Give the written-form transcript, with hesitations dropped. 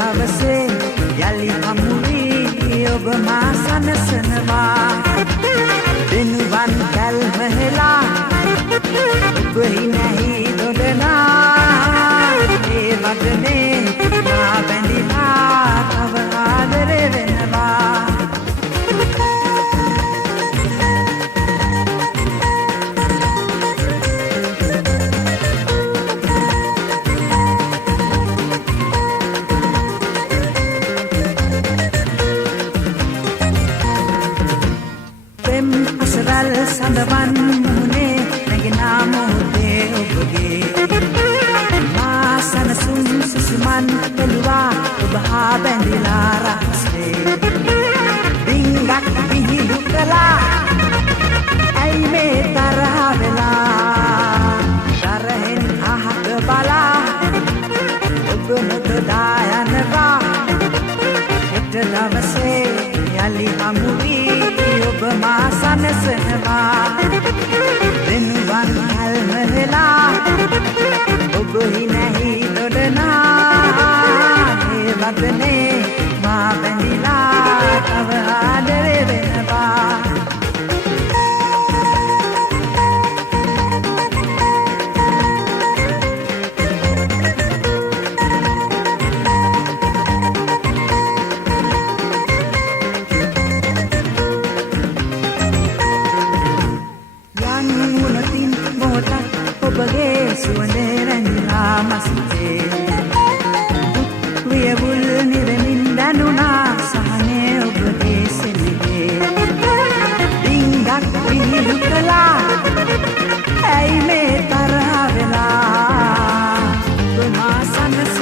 දවසේ යලි හමුවී ඔබ මා සනසනවා වෙනුවන් කල්මහෙලා ඔබෙහි නැහි දොඩනා ඒ වගනේ මා බැඳිලා තව ආදරේ වෙනවා සඳවන් මුනේ නැගිනා මොහොතේ ඔබගේ මා සනසුන් සුසුමන් පෙළුවා ඔබ හා බැඳිලා රහසේ ඩිංගක් විහිළු කළා ඇයි මේ තරහ වෙලා තරහෙන් අහක බලා ඔබ නොදා යනවා හෙට දවසේ යලි හමු වී ඔබ මා සනසනවා වෙනුවන් කල්මහෙලා ඔබෙහි නැහි දොඩනා ඒ වගනේ මා බැඳිලා තව ආදරේ වෙනවා ඔබගේ සුවඳේ රැඳිලා මසිතේ වියවුල් නිරමින් දැනුණා සහනේ ඔබගේ සෙනෙහේ ඩිංගක් විහිළු කළා ඇයි මේ තරහ වෙලා ඔබ මා සනස